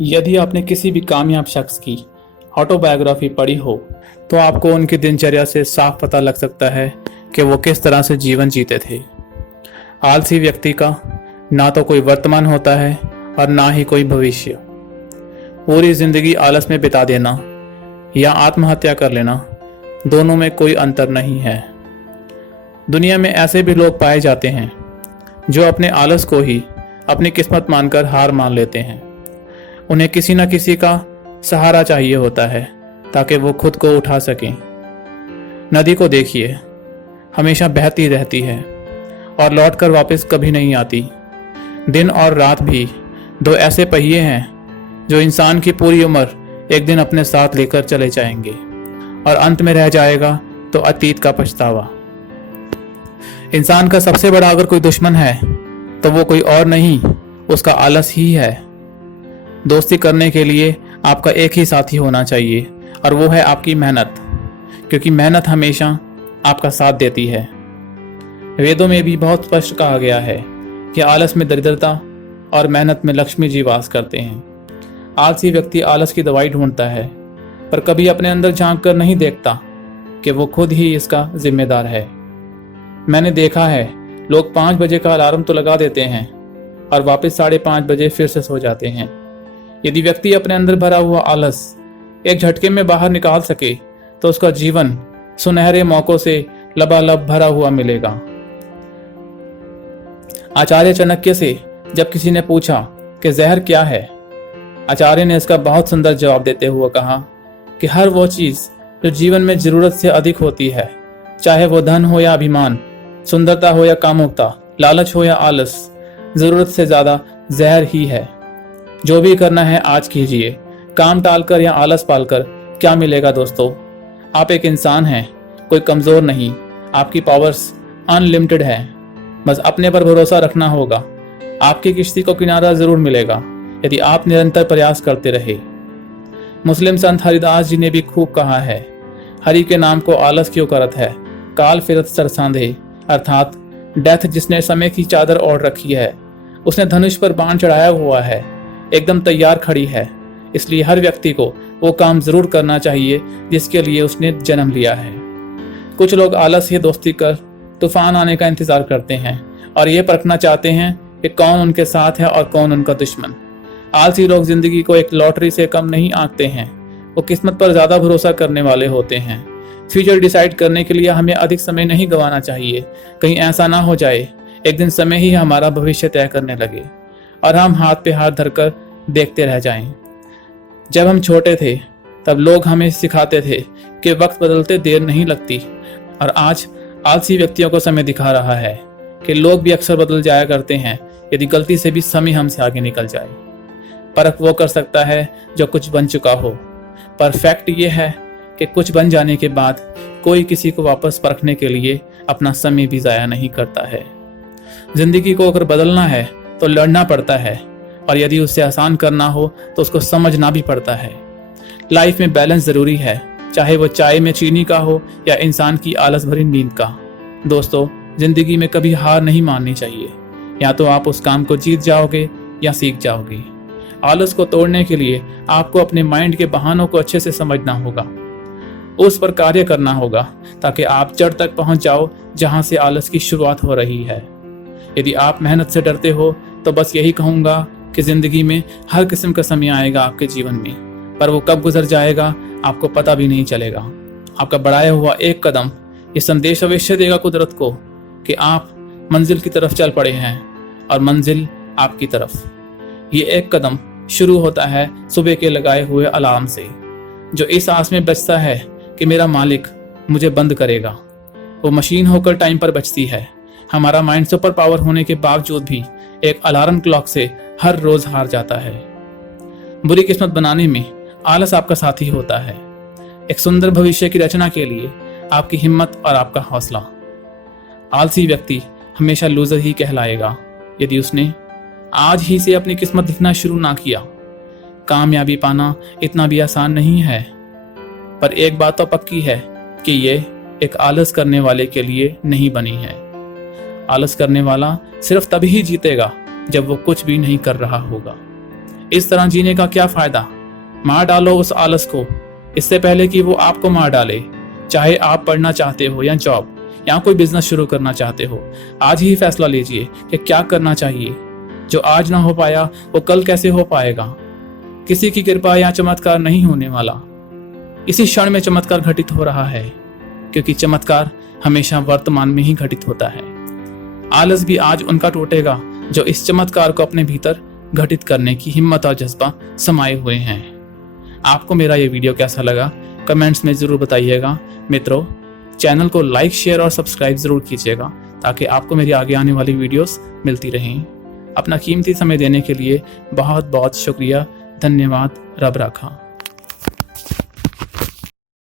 यदि आपने किसी भी कामयाब शख्स की ऑटोबायोग्राफी पढ़ी हो तो आपको उनकी दिनचर्या से साफ पता लग सकता है कि वो किस तरह से जीवन जीते थे। आलसी व्यक्ति का ना तो कोई वर्तमान होता है और ना ही कोई भविष्य। पूरी जिंदगी आलस में बिता देना या आत्महत्या कर लेना, दोनों में कोई अंतर नहीं है। दुनिया में ऐसे भी लोग पाए जाते हैं जो अपने आलस को ही अपनी किस्मत मानकर हार मान लेते हैं। उन्हें किसी न किसी का सहारा चाहिए होता है ताकि वो खुद को उठा सकें। नदी को देखिए, हमेशा बहती रहती है और लौटकर वापस कभी नहीं आती। दिन और रात भी दो ऐसे पहिए हैं जो इंसान की पूरी उम्र एक दिन अपने साथ लेकर चले जाएंगे और अंत में रह जाएगा तो अतीत का पछतावा। इंसान का सबसे बड़ा अगर कोई दुश्मन है तो वो कोई और नहीं, उसका आलस ही है। दोस्ती करने के लिए आपका एक ही साथी होना चाहिए और वो है आपकी मेहनत, क्योंकि मेहनत हमेशा आपका साथ देती है। वेदों में भी बहुत स्पष्ट कहा गया है कि आलस में दरिद्रता और मेहनत में लक्ष्मी जी वास करते हैं। आलसी व्यक्ति आलस की दवाई ढूंढता है पर कभी अपने अंदर झांक कर नहीं देखता कि वो खुद ही इसका जिम्मेदार है। मैंने देखा है, लोग 5 बजे का अलार्म तो लगा देते हैं और वापस 5:30 बजे फिर से सो जाते हैं। यदि व्यक्ति अपने अंदर भरा हुआ आलस एक झटके में बाहर निकाल सके तो उसका जीवन सुनहरे मौकों से लबालब भरा हुआ मिलेगा। आचार्य चाणक्य से जब किसी ने पूछा कि जहर क्या है, आचार्य ने इसका बहुत सुंदर जवाब देते हुए कहा कि हर वो चीज जो जीवन में जरूरत से अधिक होती है, चाहे वो धन हो या अभिमान, सुंदरता हो या कामुकता, लालच हो या आलस, जरूरत से ज्यादा जहर ही है। जो भी करना है आज कीजिए, काम टालकर या आलस पालकर क्या मिलेगा दोस्तों। आप एक इंसान हैं, कोई कमजोर नहीं, आपकी पावर्स अनलिमिटेड है। बस अपने पर भरोसा रखना होगा। आपकी किश्ती को किनारा जरूर मिलेगा यदि आप निरंतर प्रयास करते रहे। मुस्लिम संत हरिदास जी ने भी खूब कहा है, हरि के नाम को आलस क्यों करत है, काल फिरत सरसांधे। अर्थात डेथ जिसने समय की चादर ओढ़ रखी है, उसने धनुष पर बाण चढ़ाया हुआ है, एकदम तैयार खड़ी है। इसलिए हर व्यक्ति को वो काम जरूर करना चाहिए जिसके लिए उसने जन्म लिया है। कुछ लोग आलस ही दोस्ती कर तूफान आने का इंतजार करते हैं और ये परखना चाहते हैं कि कौन उनके साथ है और कौन उनका दुश्मन। आलसी लोग जिंदगी को एक लॉटरी से कम नहीं आंकते हैं, वो किस्मत पर ज्यादा भरोसा करने वाले होते हैं। फ्यूचर डिसाइड करने के लिए हमें अधिक समय नहीं गंवाना चाहिए। कहीं ऐसा ना हो जाए एक दिन समय ही हमारा भविष्य तय करने लगे और हम हाथ पे हाथ धरकर देखते रह जाएं। जब हम छोटे थे तब लोग हमें सिखाते थे कि वक्त बदलते देर नहीं लगती, और आज आलसी व्यक्तियों को समय दिखा रहा है कि लोग भी अक्सर बदल जाया करते हैं यदि गलती से भी समय हमसे आगे निकल जाए। परख वो कर सकता है जो कुछ बन चुका हो, पर फैक्ट ये है कि कुछ बन जाने के बाद कोई किसी को वापस परखने के लिए अपना समय भी जाया नहीं करता है। जिंदगी को अगर बदलना है तो लड़ना पड़ता है, और यदि उसे आसान करना हो तो उसको समझना भी पड़ता है। लाइफ में बैलेंस जरूरी है, चाहे वो चाय में चीनी का हो या इंसान की आलस भरी नींद का। दोस्तों, जिंदगी में कभी हार नहीं माननी चाहिए। या तो आप उस काम को जीत जाओगे या सीख जाओगे। आलस को तोड़ने के लिए आपको अपने माइंड के बहानों को अच्छे से समझना होगा, उस पर कार्य करना होगा ताकि आप जड़ तक पहुंच जाओ जहां से आलस की शुरुआत हो रही है। यदि आप मेहनत से डरते हो तो बस यही कहूंगा कि जिंदगी में हर किस्म का समय आएगा आपके जीवन में, पर वो कब गुजर जाएगा आपको पता भी नहीं चलेगा। आपका बढ़ाया हुआ एक कदम ये संदेश अवश्य देगा कुदरत को कि आप मंजिल की तरफ चल पड़े हैं और मंजिल आपकी तरफ। ये एक कदम शुरू होता है सुबह के लगाए हुए अलार्म से, जो इस आस में बजता है कि मेरा मालिक मुझे बंद करेगा। वो मशीन होकर टाइम पर बजती है। हमारा माइंड सुपर पावर होने के बावजूद भी एक अलार्म क्लॉक से हर रोज हार जाता है। बुरी किस्मत बनाने में आलस आपका साथी होता है। एक सुंदर भविष्य की रचना के लिए आपकी हिम्मत और आपका हौसला। आलसी व्यक्ति हमेशा लूजर ही कहलाएगा यदि उसने आज ही से अपनी किस्मत लिखना शुरू ना किया। कामयाबी पाना इतना भी आसान नहीं है, पर एक बात तो पक्की है कि ये एक आलस करने वाले के लिए नहीं बनी है। आलस करने वाला सिर्फ तभी ही जीतेगा जब वो कुछ भी नहीं कर रहा होगा। इस तरह जीने का क्या फायदा। मार डालो उस आलस को इससे पहले कि वो आपको मार डाले। चाहे आप पढ़ना चाहते हो या जॉब या कोई बिजनेस शुरू करना चाहते हो, आज ही फैसला लीजिए कि क्या करना चाहिए। जो आज ना हो पाया वो कल कैसे हो पाएगा। किसी की कृपा या चमत्कार नहीं होने वाला, इसी क्षण में चमत्कार घटित हो रहा है, क्योंकि चमत्कार हमेशा वर्तमान में ही घटित होता है। आलस भी आज उनका टूटेगा जो इस चमत्कार को अपने भीतर घटित करने की हिम्मत और जज्बा समाये हुए हैं। आपको मेरा ये वीडियो कैसा लगा कमेंट्स में जरूर बताइएगा। मित्रों, चैनल को लाइक, शेयर और सब्सक्राइब जरूर कीजिएगा ताकि आपको मेरी आगे आने वाली वीडियोस मिलती रहें। अपना कीमती समय देने के लिए बहुत बहुत शुक्रिया। धन्यवाद। रब राखा।